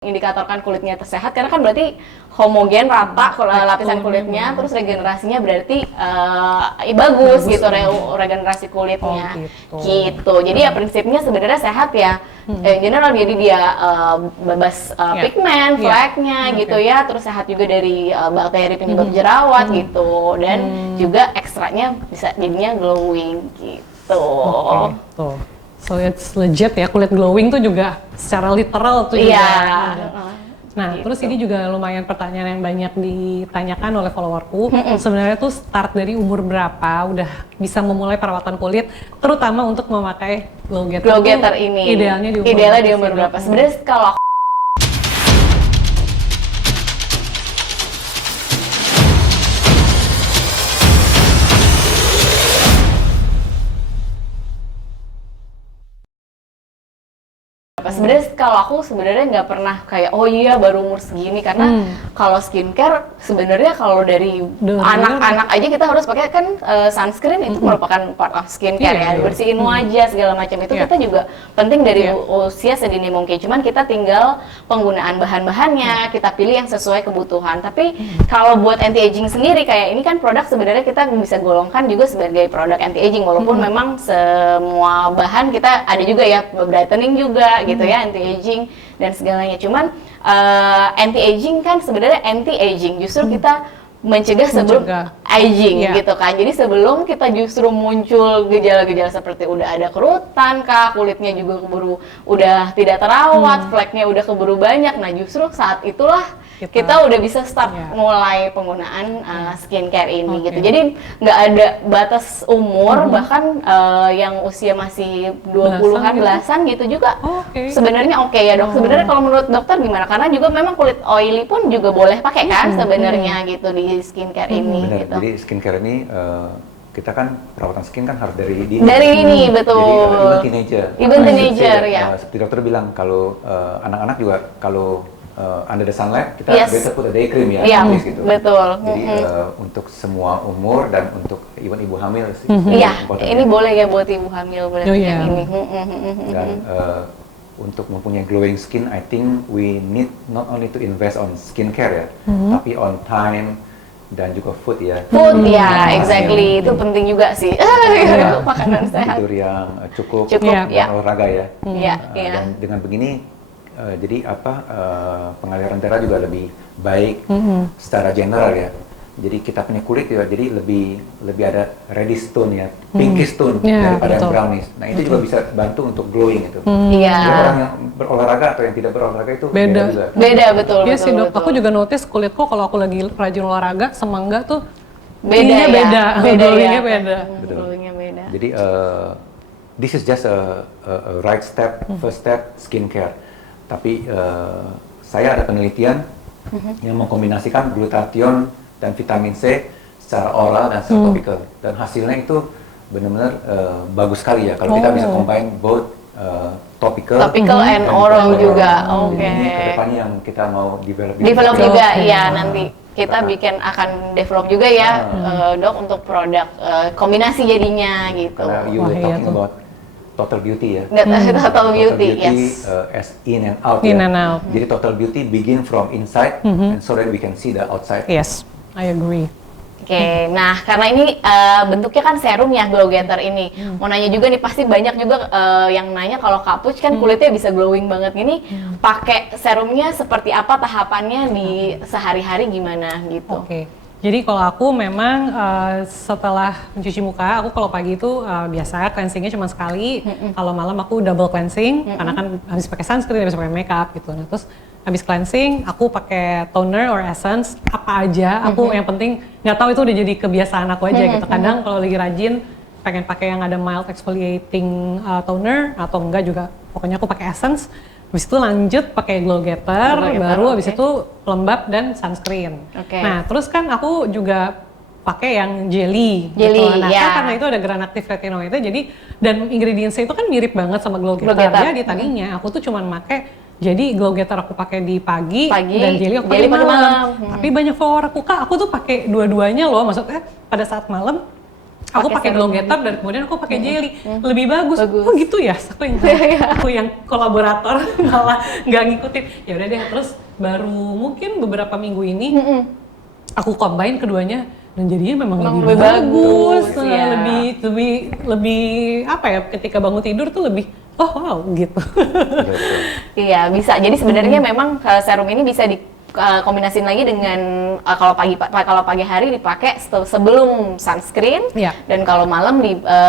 indikatorkan kulitnya tersehat karena kan berarti homogen rata lapisan kulitnya, terus regenerasinya berarti bagus gitu regenerasi kulitnya gitu. Jadi ya prinsipnya sebenarnya sehat ya general, jadi dia bebas pigmen, fleknya gitu ya, terus sehat juga dari bakteri penyebab jerawat gitu, dan juga ekstraknya bisa jadinya glowing gitu. So it's legit ya, kulit glowing tuh juga secara literal tuh juga. Nah, gitu. Terus ini juga lumayan pertanyaan yang banyak ditanyakan oleh followerku. Sebenarnya tuh start dari umur berapa udah bisa memulai perawatan kulit, terutama untuk memakai glow getter ini. Idealnya di umur berapa? Sebenarnya kalau sebenarnya kalau aku sebenarnya nggak pernah kayak oh iya baru umur segini, karena kalau skincare sebenarnya kalau dari anak-anak aja kita harus pakai kan sunscreen itu merupakan part of skincare ya, bersihin wajah segala macam itu kita juga penting dari usia sedini mungkin, cuman kita tinggal penggunaan bahan-bahannya kita pilih yang sesuai kebutuhan. Tapi kalau buat anti aging sendiri kayak ini kan produk sebenarnya kita bisa golongkan juga sebagai produk anti aging, walaupun memang semua bahan kita ada juga ya brightening juga gitu ya, anti aging dan segalanya. Cuman anti aging kan sebenarnya anti aging justru kita mencegah sebelum aging gitu kan. Jadi sebelum kita justru muncul gejala-gejala seperti udah ada kerutan kah, kulitnya juga keburu udah tidak terawat, fleknya udah keburu banyak. Nah justru saat itulah kita udah bisa start mulai penggunaan skincare ini gitu. Jadi nggak ada batas umur, bahkan yang usia masih 20-an belasan gitu juga sebenarnya oke ya dok. Sebenarnya kalau menurut dokter gimana? Karena juga memang kulit oily pun juga boleh pakai kan sebenarnya gitu di skincare ini. Benar, gitu. jadi skincare ini kita kan perawatan skin kan harus dari ini betul. Jadi even teenager ya. Seperti dokter bilang kalau anak-anak juga kalau under the sunlight kita biasa put a day cream ya, gitu. Betul. Jadi untuk semua umur dan untuk even ibu hamil sih. Iya, ini boleh ya buat ibu hamil berarti ini. Dan untuk mempunyai glowing skin, I think we need not only to invest on skincare ya, tapi on time dan juga food ya. Food exactly, itu penting juga sih. Makanan sehat. Tidur yang cukup dan olahraga ya. Dan dengan begini jadi pengaliran darah juga lebih baik secara general ya. Jadi kita punya kulit ya, jadi lebih ada reddish tone ya, pinkish tone daripada yang brownish. Nah itu juga bisa bantu untuk glowing itu. Orang yang berolahraga atau yang tidak berolahraga itu beda juga. Beda betul. Iya sih dok, aku juga notice kulitku kalau aku lagi rajin olahraga sama enggak tuh beda. Glowingnya beda. Glowingnya beda. Jadi this is just a right step, first step skincare. Tapi saya ada penelitian yang mengkombinasikan glutathione dan vitamin C secara oral dan secara topikal, dan hasilnya itu benar-benar bagus sekali ya kalau kita bisa combine both topical and oral juga. Kedepannya yang kita mau develop juga ya, nanti kita akan develop juga ya dok untuk produk kombinasi jadinya gitu. Karena you were talking about total beauty ya. Total beauty, yes. As in and out. Jadi total beauty begin from inside, and so that we can see the outside. Yes, I agree. Nah karena ini bentuknya kan serum ya glow getter ini. Mau nanya juga nih, pasti banyak juga yang nanya kalau Kak Puc kan kulitnya bisa glowing banget gini, pakai serumnya seperti apa tahapannya di sehari-hari gimana gitu? Jadi kalau aku memang setelah mencuci muka, aku kalau pagi itu biasa cleansingnya cuma sekali. Kalau malam aku double cleansing, karena kan habis pakai sunscreen, habis pakai makeup gitu. Nah terus habis cleansing, aku pakai toner or essence apa aja. Aku yang penting nggak tahu itu udah jadi kebiasaan aku aja gitu. Kadang kalau lagi rajin pengen pakai yang ada mild exfoliating toner atau enggak juga. Pokoknya aku pakai essence. Habis itu lanjut pakai glow getter, baru habis itu pelembab dan sunscreen. Nah, terus kan aku juga pakai yang jelly gitu. Nah, karena itu ada gram-aktif retinoidnya, jadi dan ingredientsnya itu kan mirip banget sama glow getter. Jadi tadinya aku tuh cuman pakai, jadi glow getter aku pakai di pagi dan jelly aku pakai malam. Tapi banyak follower aku, Kak, aku tuh pakai dua-duanya loh. Maksudnya pada saat malam Aku pakai glow getter dan kemudian aku pakai jelly, lebih bagus. Oh gitu ya, aku yang kolaborator malah nggak ngikutin. Ya udah deh, terus baru mungkin beberapa minggu ini aku combine keduanya dan jadinya memang lebih bagus. Ya. Lebih apa ya? Ketika bangun tidur tuh lebih oh wow gitu. Iya bisa. Jadi sebenarnya memang serum ini bisa dikombinasiin lagi dengan kalau pagi hari dipakai sebelum sunscreen, dan kalau malam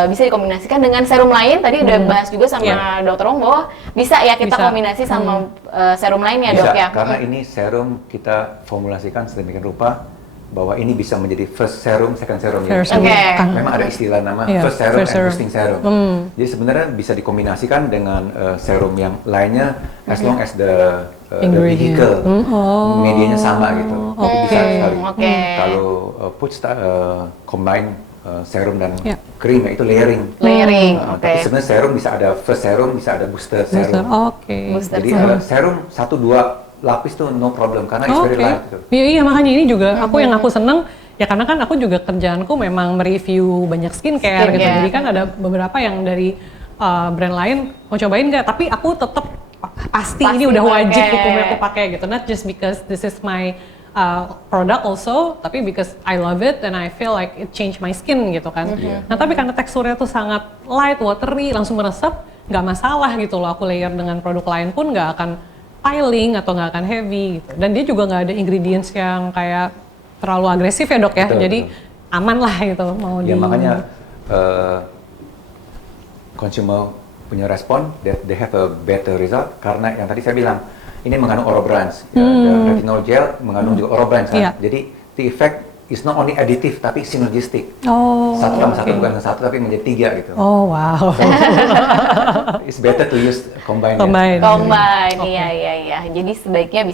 bisa dikombinasikan dengan serum lain. Tadi udah bahas juga sama Dokter Wong bahwa bisa ya kita kombinasi sama serum lain ya dok ya. Karena ini serum kita formulasikan sedemikian rupa bahwa ini bisa menjadi first serum, second serum. Memang ada istilah nama first serum and boosting serum. Jadi sebenarnya bisa dikombinasikan dengan serum yang lainnya as long as the vehicle medianya sama gitu. Bisa sekali. Kalau combine serum dan krim itu layering. Tapi sebenarnya serum bisa ada first serum, bisa ada booster serum. Jadi serum 1-2 lapis tuh no problem karena it's very light gitu. Iya makanya ini juga aku seneng ya karena kan aku juga kerjaanku memang mereview banyak skincare gitu. Jadi kan ada beberapa yang dari brand lain mau cobain nggak, tapi aku tetap pasti ini udah wajib hukumnya aku pakai gitu. Not just because this is my product also, tapi because I love it and I feel like it changed my skin gitu kan. Nah tapi karena teksturnya tuh sangat light, watery, langsung meresap, nggak masalah gitu loh. Aku layer dengan produk lain pun nggak akan piling atau nggak akan heavy gitu. Dan dia juga nggak ada ingredients yang kayak terlalu agresif ya dok ya. Jadi aman lah gitu mau makanya consumer punya respon, they have a better result karena yang tadi saya bilang ini mengandung Orobranch, retinol gel mengandung juga Orobranch kan. Jadi the effect is not only additive tapi synergistic. Satu sama satu bukan satu tapi menjadi 3 gitu. Oh wow. It's better to use combine. Iya. Jadi sebaiknya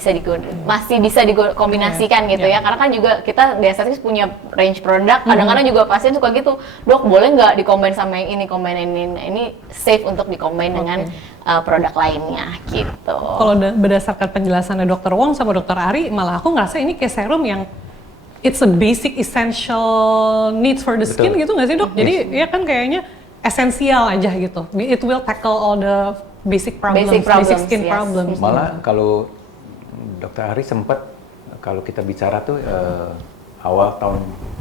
masih bisa dikombinasikan gitu ya. Karena kan juga kita di estetis punya range produk. Kadang-kadang juga pasien suka gitu, dok boleh nggak dikombin sama yang ini, combine ini safe untuk dikombin dengan produk lainnya gitu. Kalau berdasarkan penjelasannya Dokter Wong sama Dokter Ari, malah aku ngerasa ini kayak serum yang it's a basic essential needs for the skin gitu nggak sih dok? Jadi ya kan kayaknya esensial aja gitu. It will tackle all the basic skin problems. Malah kalau Dr. Ari sempat kalau kita bicara tuh awal tahun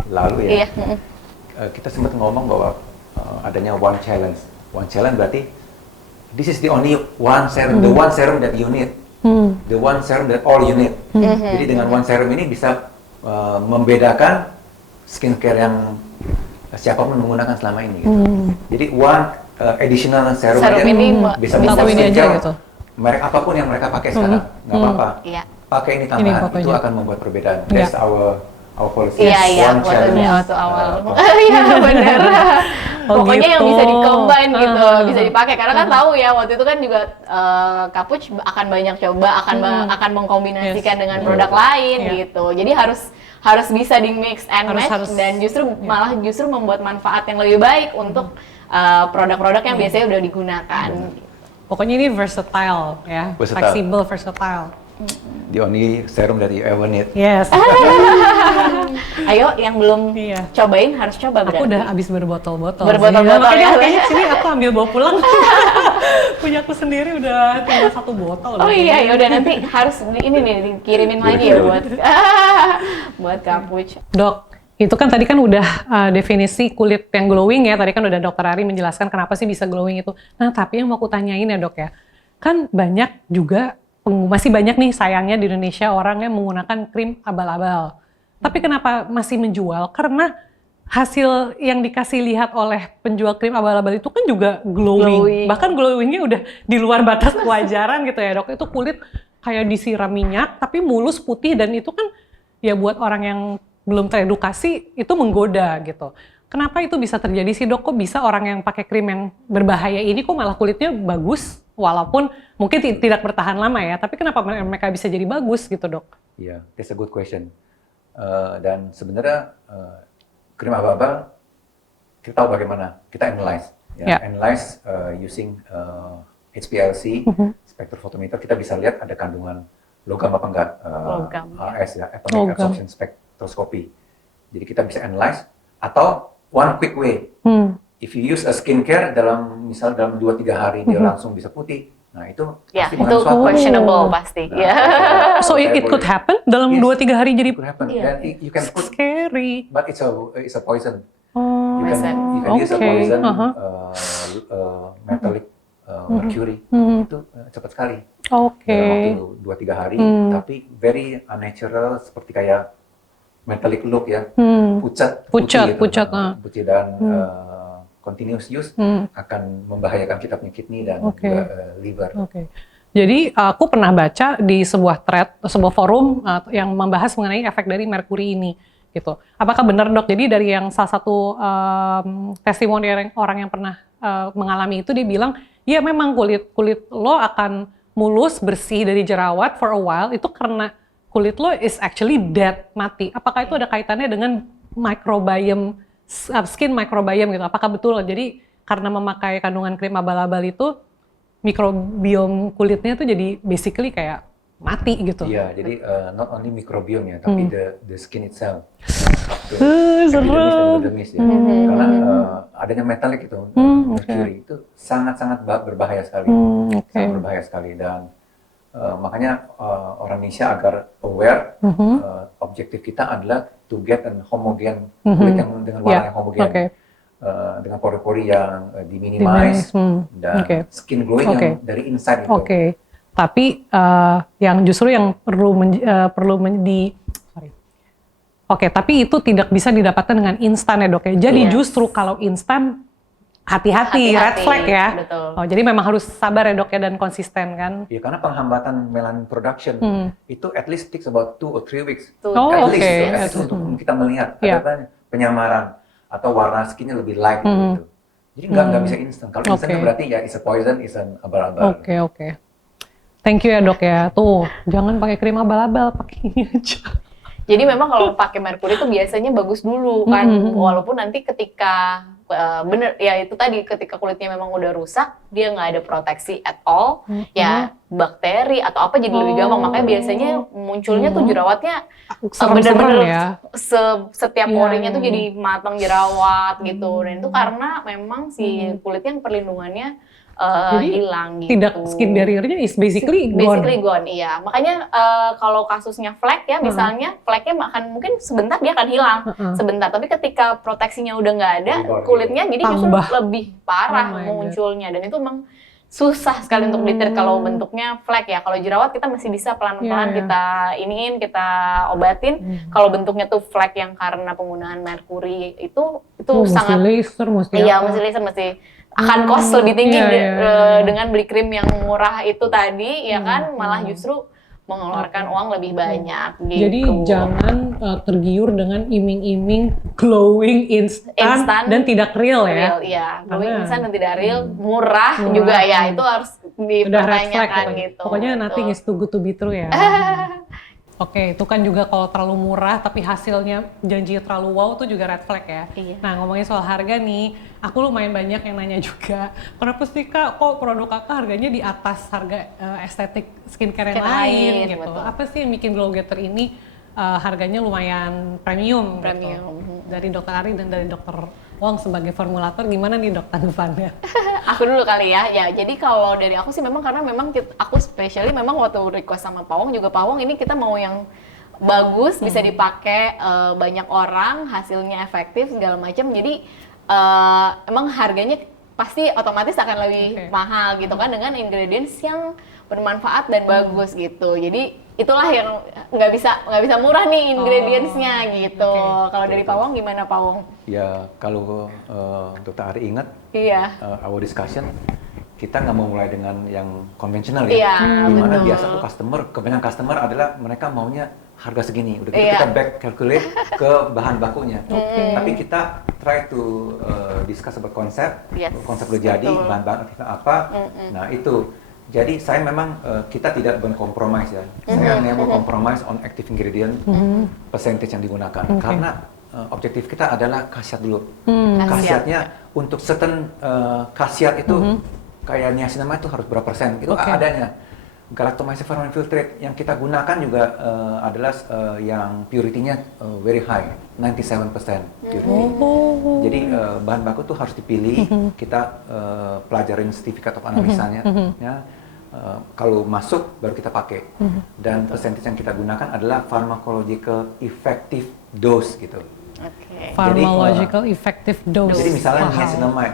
lalu ya, kita sempat ngomong bahwa adanya one challenge. One challenge berarti this is the only one serum, the one serum that you need, the one serum that all you need. Jadi dengan one serum ini bisa membedakan skincare yang siapapun menggunakan selama ini gitu. Jadi one additional serum ini bisa membuat skincare gitu. Merek apapun yang mereka pakai sekarang nggak apa-apa. Pakai ini tambahan itu akan membuat perbedaan. That's our policy. One challenge. Iya benar. Pokoknya yang bisa di-combine gitu, bisa dipakai. Karena kan tahu ya waktu itu kan juga Kapuch akan banyak coba, akan mengkombinasikan dengan produk lain gitu. Jadi harus bisa di mix and match dan justru membuat manfaat yang lebih baik untuk produk-produk yang biasanya udah digunakan. Pokoknya ini versatile ya, flexible, versatile. The only serum that you ever need. Yes. Ayo yang belum cobain harus coba berarti. Aku udah habis berbotol-botol. Ya. Makanya sini aku ambil bawa pulang. Punya aku sendiri udah tinggal 1 botol. Oh iya, ya udah nanti harus ini nih dikirimin lagi ya buat Kapuch. Dok, itu kan tadi kan udah definisi kulit yang glowing ya. Tadi kan udah Dokter Ari menjelaskan kenapa sih bisa glowing itu. Nah, tapi yang mau aku tanyain ya dok ya. Kan banyak juga masih banyak nih sayangnya di Indonesia orang yang menggunakan krim abal-abal. Tapi kenapa masih menjual? Karena hasil yang dikasih lihat oleh penjual krim abal-abal itu kan juga glowing. Bahkan glowingnya udah di luar batas kewajaran gitu ya dok. Itu kulit kayak disiram minyak tapi mulus putih dan itu kan ya buat orang yang belum teredukasi itu menggoda gitu. Kenapa itu bisa terjadi sih dok? Kok bisa orang yang pakai krim yang berbahaya ini kok malah kulitnya bagus? Walaupun mungkin tidak bertahan lama ya, tapi kenapa mereka bisa jadi bagus gitu dok? Yeah, that's a good question. Dan sebenarnya krim abal-abal kita tahu bagaimana kita analyze, analyze using HPLC, spektrofotometer kita bisa lihat ada kandungan logam apa enggak, AS ya, atomic absorption spectroscopy. Jadi kita bisa analyze atau one quick way. If you use a skincare dalam 2-3 hari dia langsung bisa putih. Nah itu Ya, pasti itu bukan suatu. questionable pasti. Nah, Ya. So it could happen dalam Yes. 2-3 hari jadi It could happen. Iya. Then you can put, scary. but it's a poison. Oh, You can use a okay. poison metallic mercury. Itu cepat sekali. Oke. Dalam waktu 2-3 hari, tapi very unnatural seperti kayak metallic look ya, pucat gitu. Pucat. Putih dan continuous use akan membahayakan kita punya kidney dan juga liver. Oke. Jadi aku pernah baca di sebuah thread, sebuah forum yang membahas mengenai efek dari merkuri ini, gitu. Apakah benar dok? Jadi dari yang salah satu testimoni orang yang pernah mengalami itu dia bilang, ya memang kulit lo akan mulus, bersih dari jerawat for a while itu karena kulit lo is actually dead, mati. Apakah itu ada kaitannya dengan microbiome, skin microbiome gitu? Apakah betul? Jadi karena memakai kandungan krim abal-abal itu mikrobiom kulitnya tuh jadi basically kayak mati gitu. Iya, jadi not only microbiome ya, tapi the skin itself. Epidermis ya. Karena adanya metalik itu, mercury itu sangat-sangat berbahaya sekali. Sangat berbahaya sekali dan makanya orang Indonesia agar aware, objektif kita adalah to get an homogen kulit yang dengan warna yang homogen. Dengan pori-pori yang diminimize dan skin glowing yang dari inside itu. Tapi yang justru yang tapi itu tidak bisa didapatkan dengan instan ya dok ya. Jadi justru kalau instan hati-hati, red flag ya. Betul. Oh, jadi memang harus sabar ya dok ya dan konsisten kan. Ya karena penghambatan melanin production itu at least takes about 2 or 3 weeks. At least untuk kita melihat ada penyamaran atau warna skinnya lebih light gitu. Jadi nggak bisa instan. Kalau instan berarti ya is a poison, is an abal-abal. Oke. Thank you ya dok ya. Tuh, jangan pakai krim abal-abal, pakai ini aja. Jadi memang kalau pakai merkuri itu biasanya bagus dulu kan, walaupun nanti ketika bener ya itu tadi ketika kulitnya memang udah rusak, dia nggak ada proteksi at all, ya bakteri atau apa jadi lebih gampang. Makanya biasanya munculnya tuh jerawatnya bener-bener ya. Setiap porinya tuh jadi matang jerawat gitu, dan itu karena memang si kulitnya perlindungannya hilang gitu. Tidak, skin barrier-nya is basically gone. Basically gone, iya. Makanya kalau kasusnya flek ya, misalnya fleknya akan mungkin sebentar dia akan hilang, sebentar. Tapi ketika proteksinya udah nggak ada, kulitnya jadi justru lebih parah munculnya. Dan itu memang susah sekali untuk di-treat kalau bentuknya flek ya. Kalau jerawat kita masih bisa pelan-pelan kita kita obatin. Kalau bentuknya tuh flek yang karena penggunaan merkuri itu sangat mesti laser, mesti akan cost lebih tinggi dengan beli krim yang murah itu tadi, ya kan, malah justru mengeluarkan uang lebih banyak gitu. Jadi jangan tergiur dengan iming-iming glowing instan dan tidak real ya. Iya, glowing instan dan tidak real, murah juga ya, itu harus dipertanyakan gitu. Pokoknya nothing is too good to be true ya. Oke, itu kan juga kalau terlalu murah tapi hasilnya janji terlalu wow tuh juga red flag ya. Iya. Nah ngomongin soal harga nih, aku lumayan banyak yang nanya juga, kenapa sih kak kok produk kakak harganya di atas harga estetik skincare yang lain gitu. Betul. Apa sih yang bikin Glow Getter ini harganya lumayan premium. Gitu. Dari Dr. Ari dan dari Dr. Wong sebagai formulator, gimana nih dok tanggapannya? Aku dulu kali ya. Jadi kalau dari aku sih memang karena memang aku especially memang waktu request sama Pak Wong juga, Pak Wong ini kita mau yang bagus, bisa dipakai banyak orang, hasilnya efektif segala macam. Jadi emang harganya pasti otomatis akan lebih mahal gitu kan, dengan ingredients yang bermanfaat dan bagus gitu. Jadi itulah yang nggak bisa murah nih ingredientsnya gitu. Kalau dari Pak Wong gimana Pak Wong? Ya kalau Dr. Ari ingat, our discussion kita nggak mau mulai dengan yang konvensional ya. Dimana biasa tuh kebanyakan customer adalah mereka maunya harga segini. Udah gitu kita back calculate ke bahan bakunya. Tapi kita try to discuss about konsep udah jadi, bahan-bahan aktifnya apa. Nah itu. Jadi saya memang kita tidak berkompromis ya. Saya never compromise on active ingredient percentage yang digunakan karena objektif kita adalah khasiat dulu. Khasiatnya untuk certain khasiat itu kayak niacinamide itu harus berapa persen itu adanya. galactomyces ferment filtrate yang kita gunakan juga adalah yang purity-nya very high, 97% purity. Jadi bahan baku tuh harus dipilih, kita pelajarin certificate of analysis-nya, ya. Kalau masuk baru kita pakai. Dan percentage yang kita gunakan adalah pharmacological effective dose gitu. Pharmacological effective dose. Jadi misalnya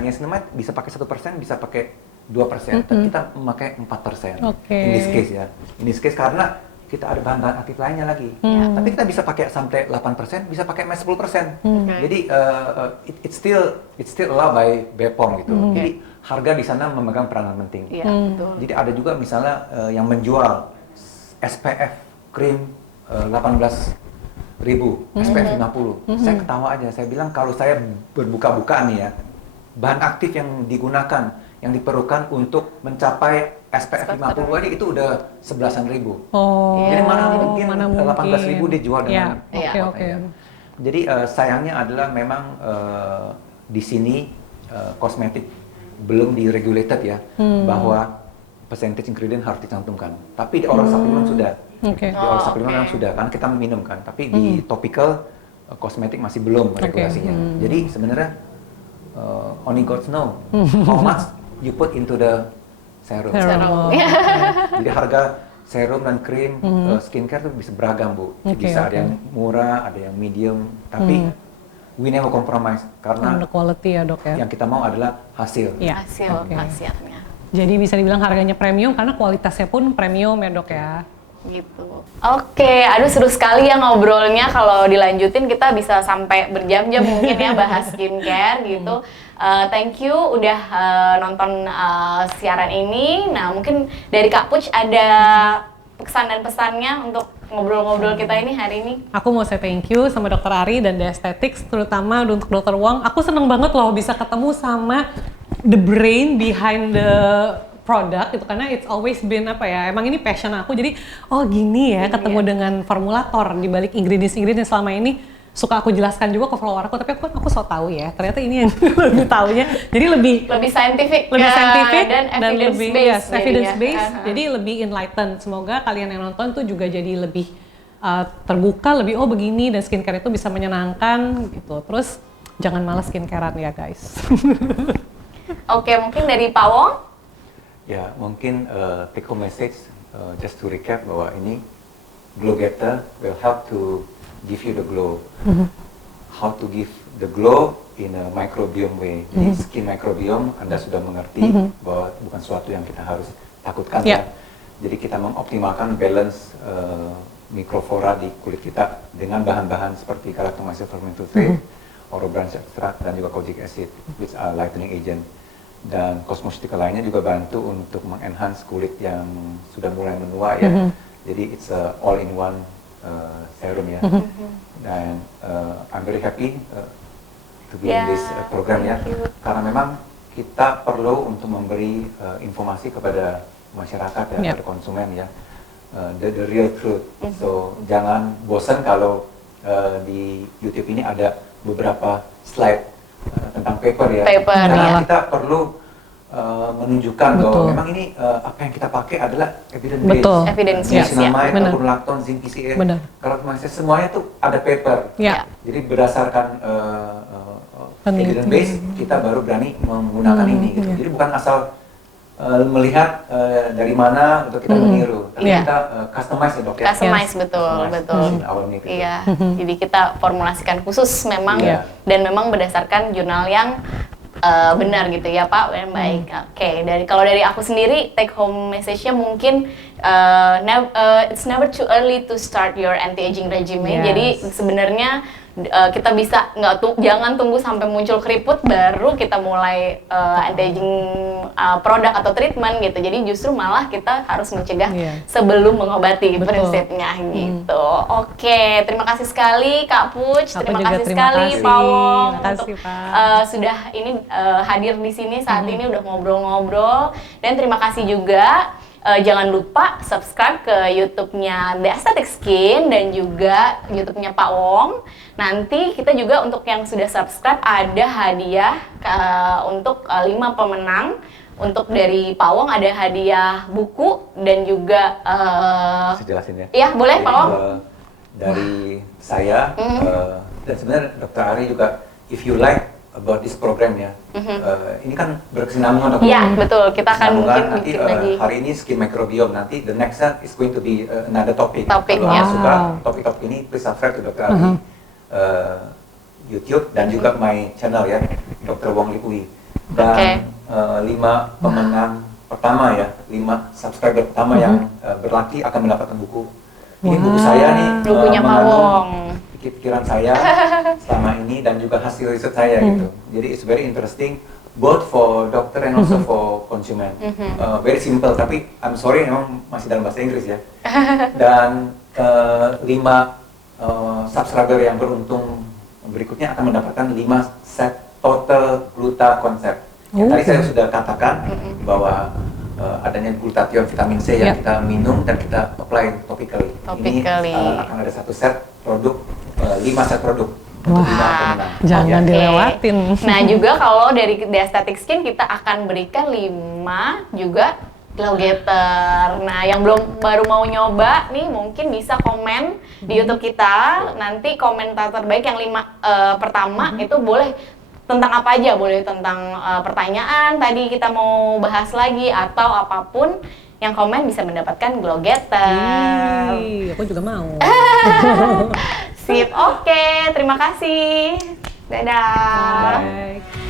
niacinamide bisa pakai 1%, bisa pakai 2%, tapi kita memakai 4%. In this case ya. In this case karena kita ada bahan-bahan aktif lainnya lagi. Tapi kita bisa pakai sampai 8%, bisa pakai 10%. Jadi it's still allowed by BPOM gitu. Jadi harga di sana memegang peranan penting. Jadi ada juga misalnya yang menjual SPF krim 18.000, SPF 50. Saya ketawa aja, saya bilang kalau saya berbuka-bukaan nih ya, bahan aktif yang digunakan, yang diperlukan untuk mencapai SPF 50 aja itu udah 11.000. Jadi mana mungkin 18.000 dijual dengan Jadi sayangnya adalah memang di sini kosmetik belum diregulated ya, bahwa percentage ingredient harus dicantumkan. Tapi di oral supplement sudah. Di oral supplement memang sudah, karena kita minum kan. Tapi di topical kosmetik masih belum regulasinya. Jadi sebenarnya only God know how much you put into the serum. Jadi harga serum dan krim skincare tuh bisa beragam, Bu. Bisa ada yang murah, ada yang medium, tapi we never compromise karena the quality ya, Dok ya. Yang kita mau adalah hasil. Hasilnya. Jadi bisa dibilang harganya premium karena kualitasnya pun premium ya, Dok ya. Gitu. Oke, aduh seru sekali ya ngobrolnya. Kalau dilanjutin kita bisa sampai berjam-jam mungkin ya bahas skincare gitu. Thank you udah nonton siaran ini. Nah, mungkin dari Kak Puch ada pesan dan pesannya untuk ngobrol-ngobrol kita ini hari ini. Aku mau say thank you sama Dr. Ari dan The Aesthetics, terutama untuk Dr. Wong. Aku seneng banget loh bisa ketemu sama the brain behind the product itu, karena it's always been emang ini passion aku. Jadi gini ya ketemu dengan formulator di balik ingredients selama ini suka aku jelaskan juga ke follower aku, tapi aku so tahu ya, ternyata ini yang lebih tahunya. Jadi lebih scientific dan evidence based, jadi lebih enlightened. Semoga kalian yang nonton tuh juga jadi lebih terbuka, lebih begini, dan skincare itu bisa menyenangkan gitu. Terus jangan malas skincarean ya guys. Oke, mungkin dari Pak Wong? Ya, mungkin take home message, just to recap bahwa ini Glow Getter will help to give you the glow. How to give the glow in a microbiome way. Jadi skin microbiome Anda sudah mengerti bahwa bukan sesuatu yang kita harus takutkan ya. Jadi kita mengoptimalkan balance mikroflora di kulit kita dengan bahan-bahan seperti galactomyces ferment filtrate, orobranch extract, dan juga kojic acid, which are lightening agent. Dan cosmeceutical lainnya juga bantu untuk mengenhance kulit yang sudah mulai menua ya. Jadi it's a all-in-one serum ya. Dan I'm very happy to be in this program ya. Karena memang kita perlu untuk memberi informasi kepada masyarakat ya, kepada konsumen ya. The real truth. So jangan bosan kalau di YouTube ini ada beberapa slide tentang paper ya. Karena kita perlu menunjukkan bahwa memang ini apa yang kita pakai adalah evidence based. Niacinamide, caprolactone, zinc PCA, galactomyces, semuanya itu ada paper. Jadi berdasarkan evidence based kita baru berani menggunakan ini gitu. Jadi bukan asal melihat dari mana untuk kita meniru, tapi kita customize ya, Dok ya. Customize, betul. Iya. Jadi kita formulasikan khusus memang dan memang berdasarkan jurnal yang benar gitu ya Pak, baik. Oke, kalau dari aku sendiri take home message-nya mungkin it's never too early to start your anti-aging regimen. Jadi sebenarnya kita bisa jangan tunggu sampai muncul keriput baru kita mulai anti-aging produk atau treatment gitu. Jadi justru malah kita harus mencegah sebelum mengobati prinsipnya gitu. Oke, terima kasih sekali Kak Puch, terima kasih sekali Pak Wong untuk sudah ini hadir di sini saat ini, udah ngobrol-ngobrol, dan terima kasih juga. Jangan lupa subscribe ke YouTube-nya The Aesthetic Skin dan juga YouTube-nya Pak Wong. Nanti kita juga untuk yang sudah subscribe ada hadiah untuk 5 pemenang untuk dari Pawong ada hadiah buku dan juga Saya jelasin ya. iya boleh Jadi, Pawong. Dari saya dan sebenarnya Dr. Ari juga, if you like about this program ya, ini kan berkesinambungan Dr. Iya betul, kita akan mungkin nanti bikin lagi. hari ini skin microbiome, nanti the next one is going to be another topic. Topik, Kalau ya. Anda suka topik-topik ini, please subscribe to Dr. Ari YouTube dan juga my channel ya, Dr. Wong Lipui. Dan 5 pemenang pertama ya, 5 subscriber pertama yang berlatih akan mendapatkan buku. Ini buku saya nih, Bukunya Pawong. pikiran saya selama ini dan juga hasil riset saya gitu. Jadi it's very interesting both for dokter and also for consumer. Very simple, tapi I'm sorry memang masih dalam bahasa Inggris ya. Dan 5 subscriber yang beruntung berikutnya akan mendapatkan 5 set total gluta konsep. Tadi saya sudah katakan bahwa adanya glutathione vitamin C yang kita minum dan kita apply topically. Ini akan ada 1 set produk, 5 set produk. Wah, jangan dilewatin. Nah juga kalau dari The Aesthetic Skin kita akan berikan 5 juga glow getter. Nah yang baru mau nyoba nih mungkin bisa komen di YouTube kita. Nanti komentar terbaik yang 5 pertama itu boleh tentang apa aja, boleh tentang pertanyaan tadi kita mau bahas lagi atau apapun yang komen bisa mendapatkan glow getter. Aku juga mau. Sip, oke, terima kasih. Dadah. Bye.